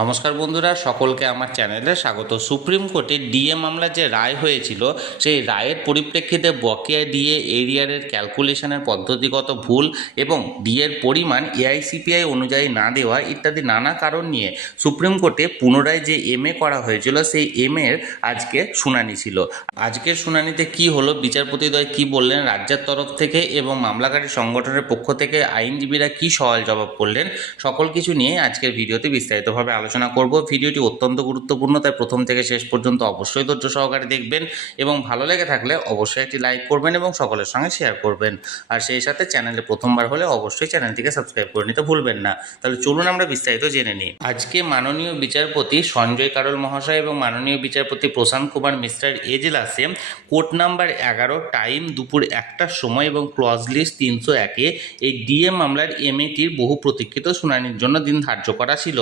নমস্কার বন্ধুরা, সকলকে আমার চ্যানেলে স্বাগত। সুপ্রিম কোর্টে ডিএ মামলার যে রায় হয়েছিল, সেই রায়ের পরিপ্রেক্ষিতে বকেয়া ডিএ এরিয়ারের ক্যালকুলেশনের পদ্ধতিগত ভুল এবং ডিএর পরিমাণ এআইসিপিআই অনুযায়ী না দেওয়া ইত্যাদি নানা কারণ নিয়ে সুপ্রিম কোর্টে পুনরায় যে এমএ করা হয়েছিল, সেই এমএর আজকে শুনানি ছিল। আজকের শুনানিতে কি হলো, বিচারপতিদ্বয় কি বললেন রাজ্যের তরফ থেকে এবং মামলাকারী সংগঠনের পক্ষ থেকে আইনজীবীরা কি সওয়াল জবাব করলেন, সকল কিছু নিয়ে আজকের ভিডিওতে বিস্তারিতভাবে আলোচনা করব। ভিডিওটি অত্যন্ত গুরুত্বপূর্ণ, তাই প্রথম থেকে শেষ পর্যন্ত অবশ্যই ধৈর্য সহকারে দেখবেন এবং ভালো লেগে থাকলে অবশ্যই একটি লাইক করবেন এবং সকলের সঙ্গে শেয়ার করবেন। আর সেই সাথে চ্যানেলে প্রথমবার হলে অবশ্যই চ্যানেলটিকে সাবস্ক্রাইব করে নিতে ভুলবেন না। তাহলে চলুন আমরা বিস্তারিত জেনে নিই। আজকে মাননীয় বিচারপতি সঞ্জয় কারোল মহাশয় এবং মাননীয় বিচারপতি প্রশান্ত কুমার মিশ্রের এজলাসে কোর্ট নাম্বার 11 টাইম দুপুর 1টার সময় এবং ক্লজ লিস্ট 301-এ এই ডিএ মামলার এমএটির বহু প্রতীক্ষিত শুনানির জন্য দিন ধার্য করা ছিল।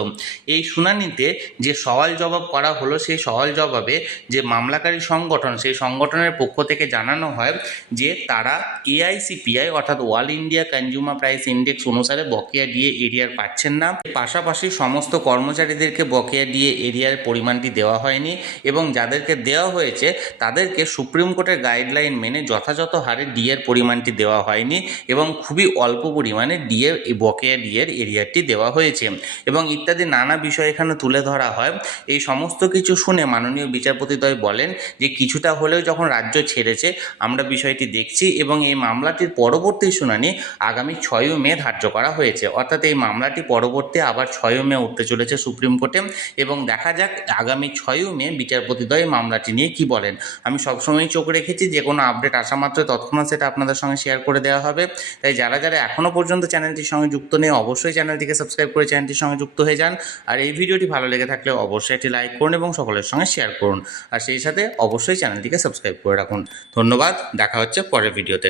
এই শুনানিতে যে সওয়াল জবাব করা হলো, সেই সওয়াল জবাবে যে মামলাকারী সংগঠন, সেই সংগঠনের পক্ষ থেকে জানানো হয় যে তারা এআইসিপিআই অর্থাৎ all India consumer price index অনুসারে বকেয়া ডিএ এরিয়ার পাচ্ছেন না। পাশাপাশি সমস্ত কর্মচারীদেরকে বকেয়া ডিএ এরিয়ার পরিমাণটি দেওয়া হয়নি এবং যাদেরকে দেওয়া হয়েছে তাদেরকে সুপ্রিম কোর্টের গাইডলাইন মেনে যথাযথ হারে ডিএর পরিমাণটি দেওয়া হয়নি এবং খুবই অল্প পরিমাণে ডিএ বকেয়া ডিএর এরিয়ারটি দেওয়া হয়েছে এবং ইত্যাদি নানা বিষয় এখানে তুলে ধরা হয়। এই সমস্ত কিছু শুনে মাননীয় বিচারপতিদ্বয় বলেন যে কিছুটা হলেও যখন রাজ্য ছেড়েছে, আমরা বিষয়টি দেখছি এবং এই মামলাটির পরবর্তী শুনানি আগামী 6 মে ধার্য করা হয়েছে। অর্থাৎ এই মামলাটি পরবর্তী আবার 6 মে উঠতে চলেছে সুপ্রিম কোর্টে এবং দেখা যাক আগামী 6 মে বিচারপতিদ্বয় মামলাটি নিয়ে কি বলেন। আমি সবসময় চোখ রেখেছি, যে কোনো আপডেট আসা মাত্র তৎক্ষণাৎ সেটা আপনাদের সঙ্গে শেয়ার করে দেওয়া হবে। তাই যারা যারা এখনও পর্যন্ত চ্যানেলটির সঙ্গে যুক্ত নেই, অবশ্যই চ্যানেলটিকে সাবস্ক্রাইব করে চ্যানেলটির সঙ্গে যুক্ত হয়ে যান। আর এই ভিডিওটি ভালো লেগে থাকলে অবশ্যই একটি লাইক করুন এবং সকলের সঙ্গে শেয়ার করুন। আর সেই সাথে অবশ্যই চ্যানেলটিকে সাবস্ক্রাইব করে রাখুন। ধন্যবাদ, দেখা হচ্ছে পরের ভিডিওতে।